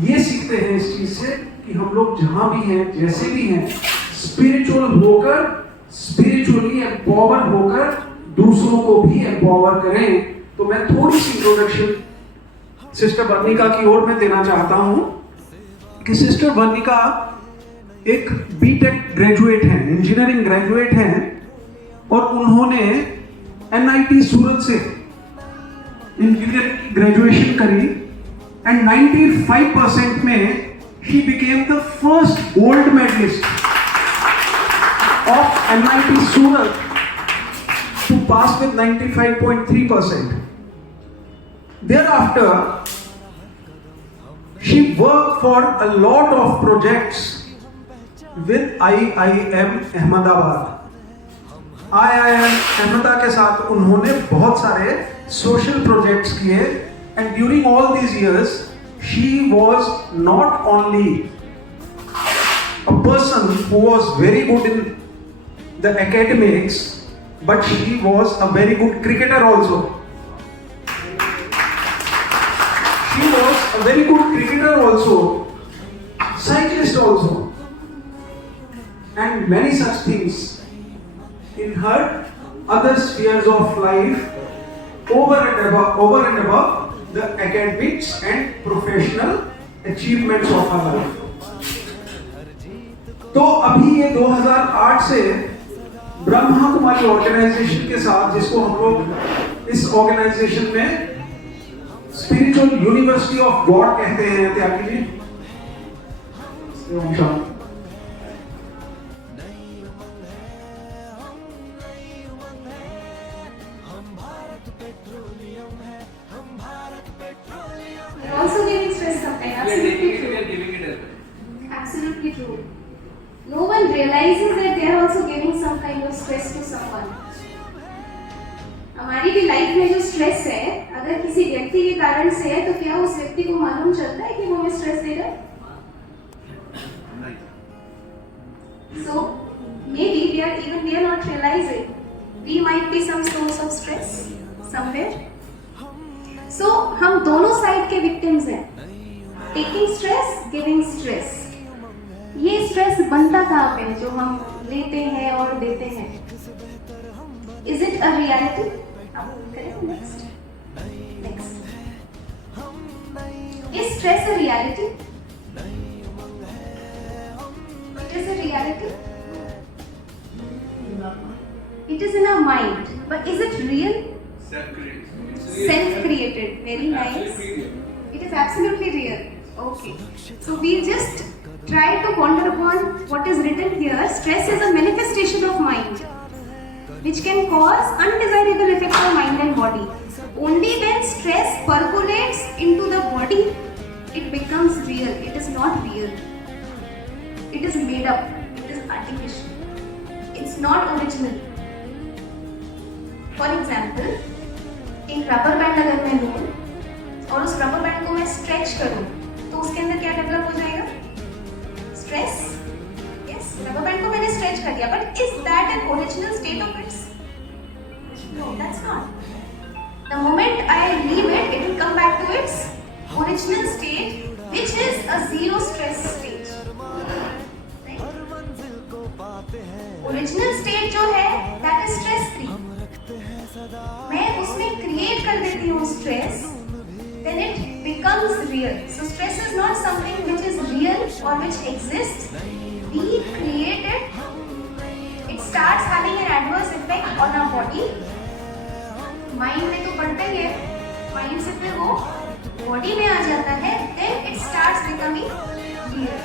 ये सीखते हैं इस चीज से कि हम लोग जहां भी हैं, जैसे भी हैं, स्पिरिचुअल होकर, स्पिरिचुअली एम्पावर होकर दूसरों को भी एम्पावर करें। तो मैं थोड़ी सी इंट्रोडक्शन सिस्टर वर्णिका की ओर में देना चाहता हूं कि सिस्टर वर्णिका एक बीटेक ग्रेजुएट हैं, इंजीनियरिंग ग्रेजुएट हैं, और उन्होंने एनआईटी सूरत से इंजीनियरिंग की ग्रेजुएशन करी एंड 95% में she became the first gold medalist of MIT Surat to pass with 95.3%. Thereafter, she worked for a lot of projects with IIM Ahmedabad. IIM Ahmedabad के साथ उन्होंने बहुत सारे social projects किए, and during all these years she was not only a person who was very good in the academics, but she was a very good cricketer also. She was a very good cricketer also, cyclist also, and many such things in her other spheres of life over and above the academics and professional achievements of her life. तो अभी ये 2008 से Brahma Kumari organisation के साथ, जिसको हम लोग इस ऑर्गेनाइजेशन में स्पिरिचुअल यूनिवर्सिटी ऑफ गॉड कहते हैं, Tyagi ji, Also giving stress sometimes. Absolutely true. Absolutely true. No one realizes that they are also giving some kind of stress to someone. हमारी भी लाइफ में जो स्ट्रेस है, अगर किसी व्यक्ति के कारण से है, तो क्या उस व्यक्ति को मालूम चलता है कि वो हमें स्ट्रेस दे रहा है? So maybe we are not realizing. We might be some source of stress somewhere. So हम दोनों साइड के विक्टिम्स हैं, टेकिंग स्ट्रेस, गिविंग स्ट्रेस। ये स्ट्रेस बनता कहाँ पे है जो हम लेते हैं और देते हैं? Is it a reality? Next is stress a reality? It is a reality? It is in our mind, but is it real? Self-created, very nice. It is absolutely real. Okay. So we just try to ponder upon what is written here. Stress is a manifestation of mind, which can cause undesirable effects on mind and body. Only when stress percolates into the body, it becomes real. It is not real. It is made up. It is artificial. It's not original. For example, एक rubber band अगर मैं लूं और उस rubber band को मैं stretch करूं, तो उसके अंदर क्या डेवलप हो जाएगा? स्ट्रेस। यस, रबर बैंड को मैंने स्ट्रेच कर दिया, but is that an original state of its? No, that's not. The moment I leave it, it will come back to its original state, which is a zero stress state. Original state जो है, that is stress free. मैं उसमें create कर देती हूँ stress, then it becomes real. So stress is not something which is real or which exists. We create it. It starts having an adverse effect on our body. Mind में तो पड़ता ही है, mind से फिर वो body में आ जाता है, then it starts becoming real.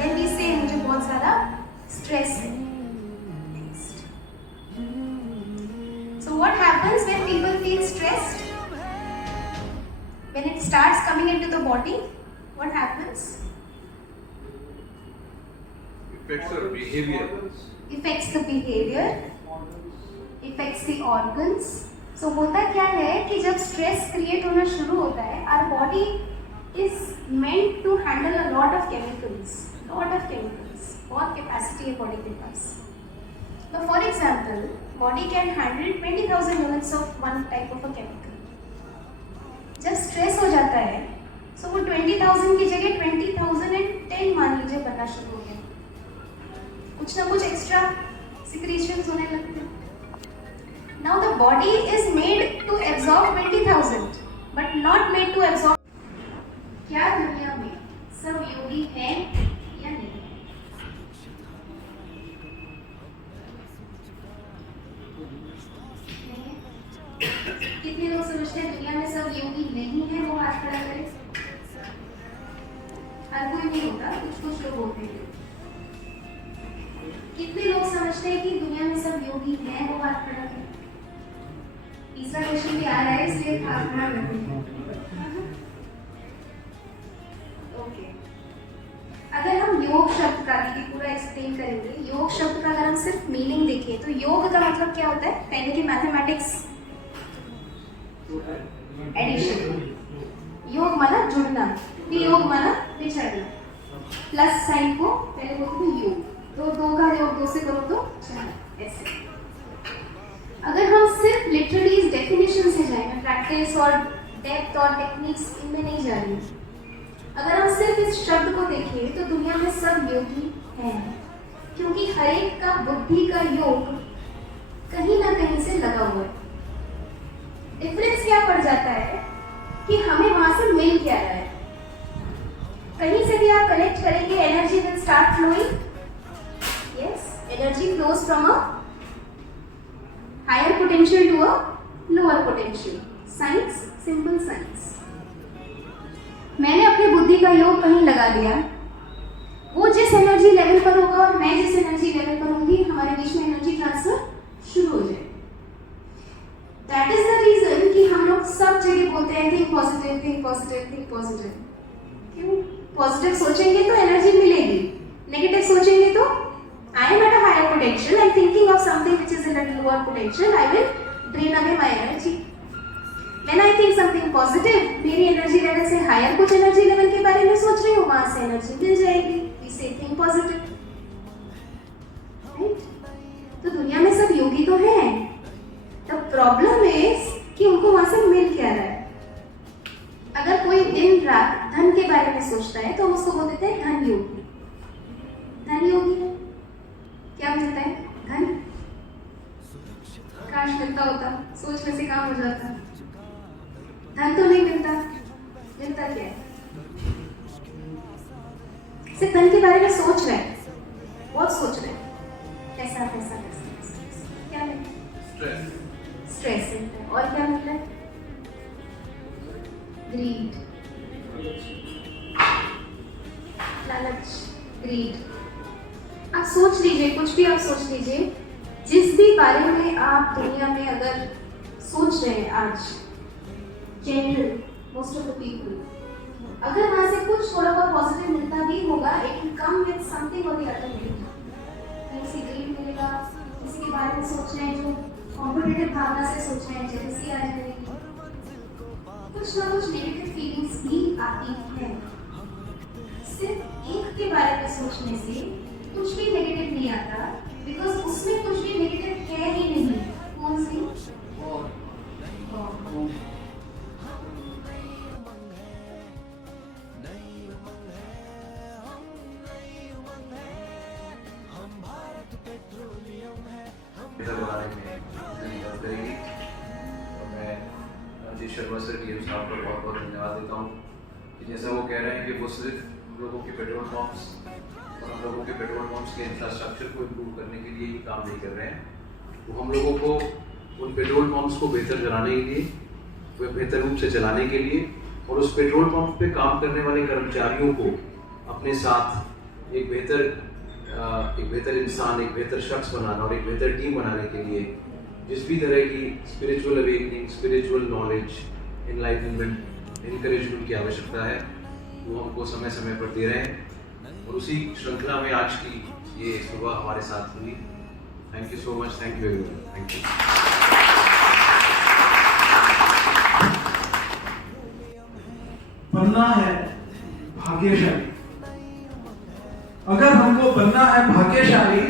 Then we say मुझे बहुत ज़्यादा stress है। So what happens when people feel stressed? When it starts coming into the body, what happens? Affects our behavior. Affects the behavior, affects the organs. So होता क्या है कि जब stress create होना शुरू होता है, our body is meant to handle a lot of chemicals. बहुत capacity है body के पास। Now, for example, body can handle 20,000 units of one type of a chemical. जब stress हो जाता है, सो वो 20,000 की जगह 20,010 मान लीजिए बनना शुरू हो गया। कुछ ना कुछ एक्स्ट्रा सिक्रीशंस होने लगते हैं। Now the body is made to absorb 20,000 but not made to absorb. क्या दुनिया में सब योगी हैं या नहीं? कितने लोग समझते हैं दुनिया में सब योगी नहीं है? वो हाथ खड़ा करें। हर कोई नहीं होता, कुछ कुछ लोग होते हैं। कितने लोग समझते हैं कि दुनिया में सब योगी हैं? वो हाथ खड़ा करें। तीसरा क्वेश्चन भी आ रहा है, इसलिए हाथ खड़ा रखें। ओके, अगर हम योग शब्द का दीदी पूरा एक्सप्लेन करेंगे। योग शब्द का अगर हम सिर्फ मीनिंग देखें तो योग का मतलब क्या होता है? पहले की मैथमेटिक्स एडिशन। योग माना जुड़ना, वियोग माना बिछड़ना। प्लस साइन को पहले बोलते थे योग, तो दो का योग दो से करो तो 4 ऐसे। अगर हम सिर्फ लिटरली इस डेफिनेशन से जाए, मैं प्रैक्टिस और डेप्थ और टेक्निक्स इनमें नहीं जा रही हूँ। अगर हम सिर्फ इस शब्द को देखें तो दुनिया में सब योगी हैं, क्योंकि हर एक का बुद्धि का योग कहीं ना कहीं से लगा हुआ है। डिफरेंस क्या पड़ जाता है कि हमें वहां से मिल क्या रहा है। कहीं से भी आप कनेक्ट करेंगे, energy will start flowing. Yes, energy flows from a higher potential to a lower potential. Science, simple science. मैंने अपने बुद्धि का योग कहीं लगा दिया, वो जिस एनर्जी लेवल पर होगा और मैं जिस एनर्जी लेवल पर होंगी, हमारे बीच में एनर्जी ट्रांसफर शुरू हो जाए। दैट इज द रीजन कि हम लोग सब जगह बोलते हैं think positive, think positive, think positive. क्यों? पॉजिटिव सोचेंगे तो एनर्जी मिलेगी, नेगेटिव सोचेंगे तो I am at a higher potential, I am thinking of something which is in a lower potential, I will drain away my energy. When I think something positive, मेरी energy level से higher कुछ energy level के बारे में सोच रही हूँ, वहां से एनर्जी मिल जाएगी। वी से थिंक पॉजिटिव, राइट? तो दुनिया में सब योगी तो हैं। द प्रॉब्लम इज कि उनको वहां से मिल क्या रहा है। अगर कोई दिन रात धन के बारे में सोचता है तो हम उसको बोल देते हैं धन योगी। धन योगी है, क्या मिलता है? धन। काश मिलता होता, सोचने से काम हो जाता। धन तो नहीं मिलता, मिलता क्या है? सिर्फ धन के बारे में सोच रहे हैं, बहुत सोच रहे हैं, पैसा पैसा पैसा, क्या मिलता है? स्ट्रेस मिलता है। और क्या मिलता है? ग्रीड, लालच, ग्रीड। आप सोच लीजिए, कुछ भी आप सोच लीजिए, जिस भी बारे में आप दुनिया में अगर सोच रहे हैं आज, general most of the people, अगर वहां से कुछ थोड़ा बहुत पॉजिटिव मिलता भी होगा, it will come with something और द अदर मिलेगा। कहीं से ग्रीड मिलेगा, किसी के बारे में सोच रहे हैं जो कॉम्पिटिटिव भावना से सोच रहे हैं, जेलसी आ जाएगी, कुछ ना कुछ नेगेटिव फीलिंग्स भी आती हैं। सिर्फ एक के बारे में सोचने से कुछ भी नेगेटिव नहीं आता, बिकॉज उसमें कुछ भी नेगेटिव है ही नहीं। कौन सी? शर्मा सर डीएम साहब का बहुत बहुत धन्यवाद देता हूँ कि जैसा वो कह रहे हैं कि वो सिर्फ हम लोगों के पेट्रोल पंप्स और हम लोगों के पेट्रोल पंप्स के इंफ्रास्ट्रक्चर को इम्प्रूव करने के लिए ही काम नहीं कर रहे हैं, वो हम लोगों को उन पेट्रोल पंप्स को बेहतर बनाने के लिए, बेहतर रूप से चलाने के लिए और उस पेट्रोल पंप पे काम करने वाले कर्मचारियों को अपने साथ एक बेहतर इंसान, एक बेहतर शख्स बनाना और एक बेहतर टीम बनाने के लिए जिस भी तरह की spiritual awakening, spiritual knowledge, enlightenment, encouragement की आवश्यकता है, वो हमको समय समय पर दे रहे हैं और उसी श्रृंखला में आज की ये सुबह हमारे साथ हुई। Thank you so much, thank you everyone, thank you. बनना है भाग्यशाली। अगर हमको बनना है भाग्यशाली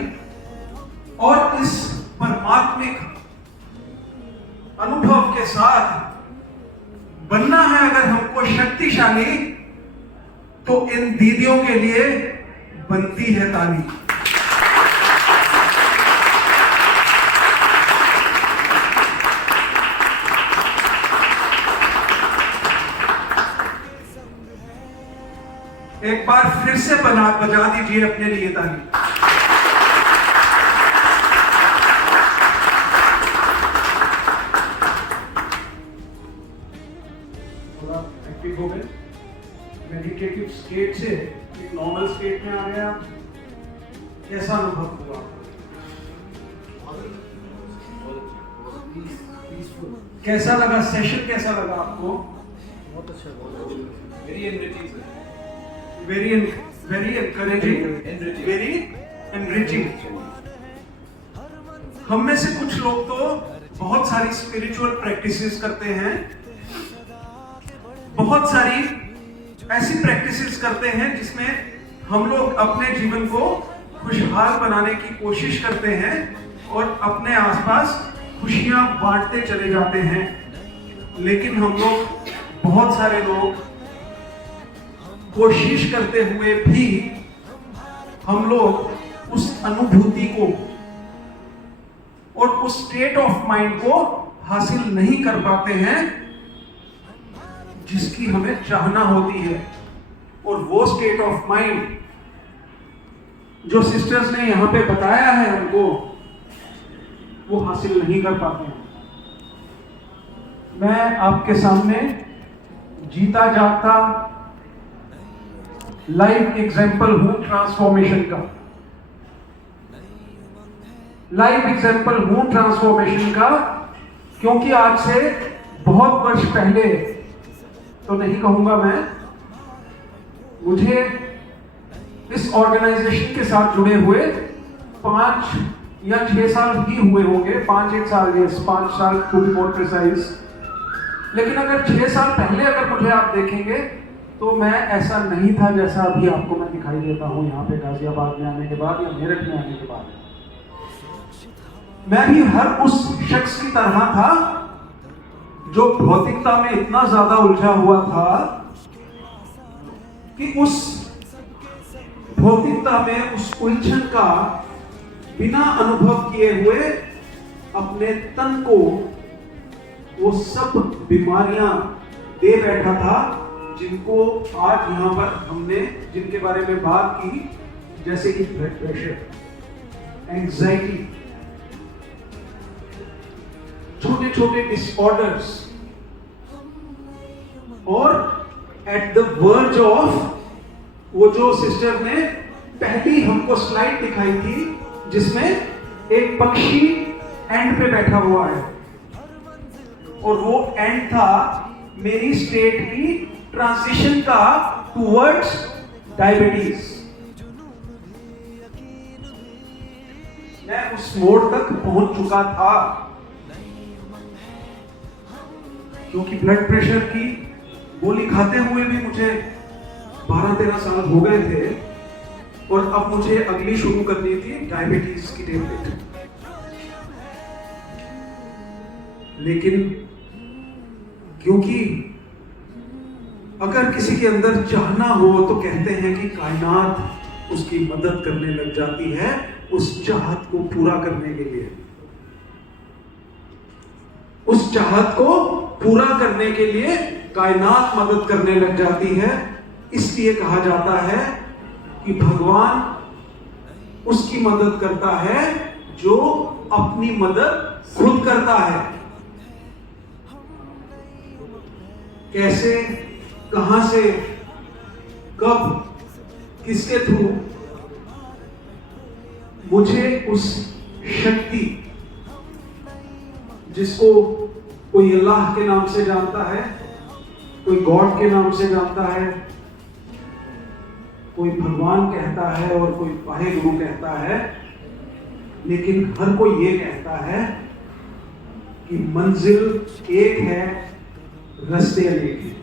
और इस परमात्मिक अनुभव के साथ बनना है, अगर हमको शक्तिशाली, तो इन दीदियों के लिए बनती है ताली। एक बार फिर से बजा दीजिए अपने लिए ताली। थोड़ा एक्टिव हो गए, मेडिटेटिव स्टेट से एक नॉर्मल स्टेट में आ गया। कैसा अनुभव हुआ? कैसा लगा सेशन? कैसा लगा आपको? बहुत अच्छा, very enriching, very encouraging, very enriching. हम में से कुछ लोग तो बहुत सारी स्पिरिचुअल प्रैक्टिसेस करते हैं, बहुत सारी ऐसी प्रैक्टिसेस करते हैं जिसमें हम लोग अपने जीवन को खुशहाल बनाने की कोशिश करते हैं और अपने आसपास खुशियां बांटते चले जाते हैं। लेकिन हम लोग, बहुत सारे लोग कोशिश करते हुए भी हम लोग उस अनुभूति को और उस स्टेट ऑफ माइंड को हासिल नहीं कर पाते हैं जिसकी हमें चाहना होती है। और वो स्टेट ऑफ माइंड जो सिस्टर्स ने यहां पे बताया है हमको, वो हासिल नहीं कर पाते हैं। मैं आपके सामने जीता जागता लाइव एग्जाम्पल हूं ट्रांसफॉर्मेशन का, लाइव एग्जाम्पल हूं ट्रांसफॉर्मेशन का, क्योंकि आज से बहुत वर्ष पहले तो नहीं कहूंगा मैं, मुझे इस ऑर्गेनाइजेशन के साथ जुड़े हुए 5 या 6 साल ही हुए होंगे, 5 साल, 5 साल टू बी मोर प्रिसाइज। लेकिन अगर 6 साल पहले अगर मुझे आप देखेंगे तो मैं ऐसा नहीं था जैसा अभी आपको मैं दिखाई देता हूं यहाँ पे गाजियाबाद में आने के बाद या मेरठ में आने के बाद। मैं भी हर उस शख्स की तरह था जो भौतिकता में इतना ज्यादा उलझा हुआ था कि उस भौतिकता में उस उलझन का बिना अनुभव किए हुए अपने तन को वो सब बीमारियां दे बैठा था जिनको आज यहां पर हमने जिनके बारे में बात की, जैसे कि ब्लड प्रेशर, एंजाइटी, छोटे छोटे डिसऑर्डर्स। और एट द वर्ज ऑफ वो जो सिस्टर ने पहली हमको स्लाइड दिखाई थी जिसमें एक पक्षी एंड पे बैठा हुआ है, और वो एंड था मेरी स्टेट की ट्रांजिशन का टुवर्ड्स डायबिटीज। मैं उस मोड़ तक पहुंच चुका था क्योंकि ब्लड प्रेशर की गोली खाते हुए भी मुझे 12-13 साल हो गए थे, और अब मुझे अगली शुरू करनी थी डायबिटीज की टेबलेट। लेकिन क्योंकि अगर किसी के अंदर चाहना हो तो कहते हैं कि कायनात उसकी मदद करने लग जाती है उस चाहत को पूरा करने के लिए। उस चाहत को पूरा करने के लिए कायनात मदद करने लग जाती है। इसलिए कहा जाता है कि भगवान उसकी मदद करता है जो अपनी मदद खुद करता है। कैसे, कहां से, कब, किसके थ्रू, मुझे उस शक्ति जिसको कोई अल्लाह के नाम से जानता है, कोई गॉड के नाम से जानता है, कोई भगवान कहता है और कोई वाहे गुरु कहता है, लेकिन हर कोई ये कहता है कि मंजिल एक है, रास्ते अनेक हैं।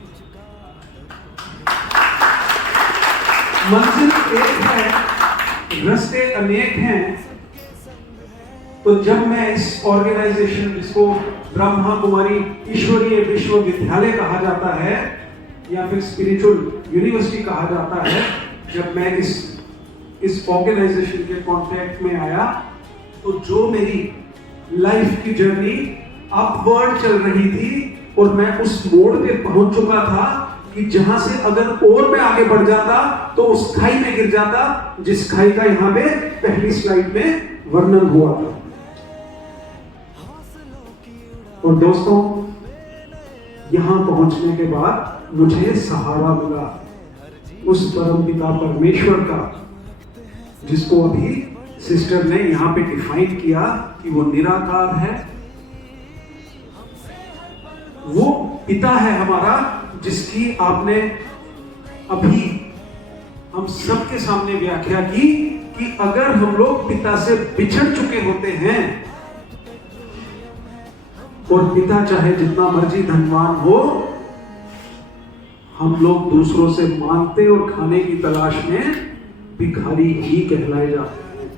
मंजिल एक है, रास्ते अनेक हैं। तो जब मैं इस ऑर्गेनाइजेशन जिसको ब्रह्मा कुमारी ईश्वरीय विश्वविद्यालय कहा जाता है या फिर स्पिरिचुअल यूनिवर्सिटी कहा जाता है। जब मैं इस ऑर्गेनाइजेशन के कॉन्टैक्ट में आया तो जो मेरी लाइफ की जर्नी अपवर्ड चल रही थी और मैं उस मोड़ पे पहुंच चुका था कि जहां से अगर और मैं आगे बढ़ जाता तो उस खाई में गिर जाता, जिस खाई का यहां पे पहली स्लाइड में वर्णन हुआ था। और दोस्तों, यहां पहुंचने के बाद मुझे सहारा मिला उस परमपिता परमेश्वर का, जिसको अभी सिस्टर ने यहां पे डिफाइन किया कि वो निराकार है। वो पिता है हमारा, जिसकी आपने अभी हम सबके सामने व्याख्या की कि अगर हम लोग पिता से बिछड़ चुके होते हैं, और पिता चाहे जितना मर्जी धनवान हो, हम लोग दूसरों से मांगते और खाने की तलाश में भिखारी ही कहलाए जाते हैं।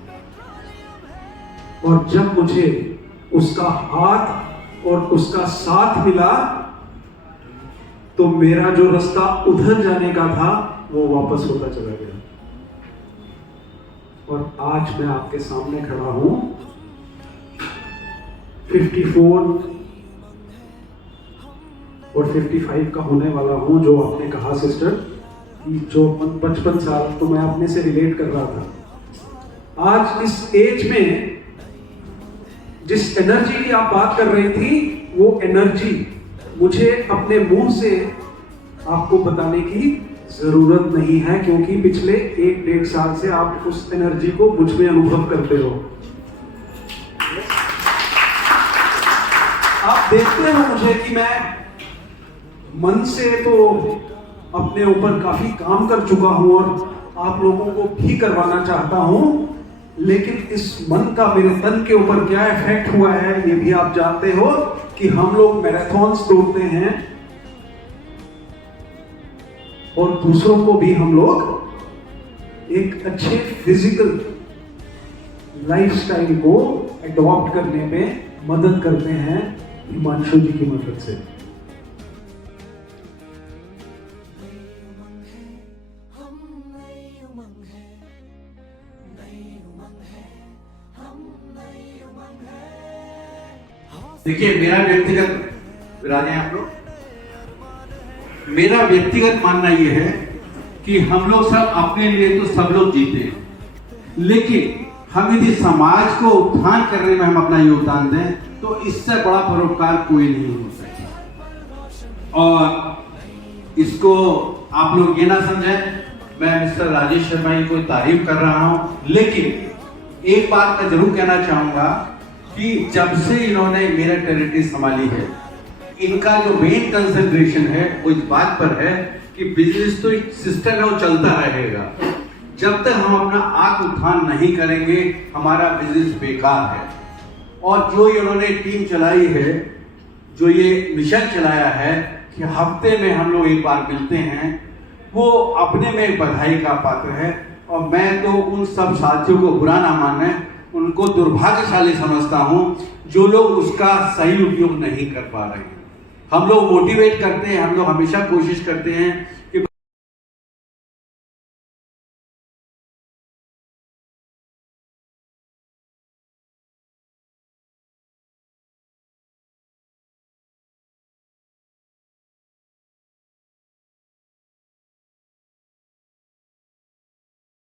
और जब मुझे उसका हाथ और उसका साथ मिला तो मेरा जो रास्ता उधर जाने का था वो वापस होता चला गया। और आज मैं आपके सामने खड़ा हूं 54 और 55 का होने वाला हूं। जो आपने कहा सिस्टर कि जो 55 साल, तो मैं अपने से रिलेट कर रहा था। आज इस एज में जिस एनर्जी की आप बात कर रही थी, वो एनर्जी मुझे अपने मुंह से आपको बताने की जरूरत नहीं है, क्योंकि पिछले 1-1.5 साल से आप उस एनर्जी को मुझ में अनुभव करते हो। आप देखते हो मुझे कि मैं मन से तो अपने ऊपर काफी काम कर चुका हूं और आप लोगों को भी करवाना चाहता हूं, लेकिन इस मन का मेरे तन के ऊपर क्या इफेक्ट हुआ है ये भी आप जानते हो कि हम लोग मैराथन्स दौड़ते हैं और दूसरों को भी हम लोग एक अच्छे फिजिकल लाइफस्टाइल को एडॉप्ट करने में मदद करते हैं हिमांशु जी की मदद से। देखिए, मेरा व्यक्तिगत विराजे आप लोग, मेरा व्यक्तिगत मानना यह है कि हम लोग सब अपने लिए तो सब लोग जीते हैं, लेकिन हम यदि समाज को उत्थान करने में हम अपना योगदान दें तो इससे बड़ा परोपकार कोई नहीं हो सकता। और इसको आप लोग ये ना समझें मैं मिस्टर राजेश शर्मा की कोई तारीफ कर रहा हूं, लेकिन एक बात मैं जरूर कहना चाहूंगा कि जब से इन्होंने मेरा टेरिटरी संभाली है, इनका जो मेन कंसंट्रेशन है वो इस बात पर है कि बिजनेस तो एक सिस्टम है, वो चलता रहेगा। जब तक हम अपना आत्म उत्थान नहीं करेंगे हमारा बिजनेस बेकार है। और जो इन्होंने टीम चलाई है, जो ये मिशन चलाया है कि हफ्ते में हम लोग एक बार मिलते हैं, वो अपने में बधाई का पात्र है। और मैं तो उन सब साथियों को बुरा ना माने, उनको दुर्भाग्यशाली समझता हूं जो लोग उसका सही उपयोग नहीं कर पा रहे हैं। हम लोग मोटिवेट करते हैं, हम लोग हमेशा कोशिश करते हैं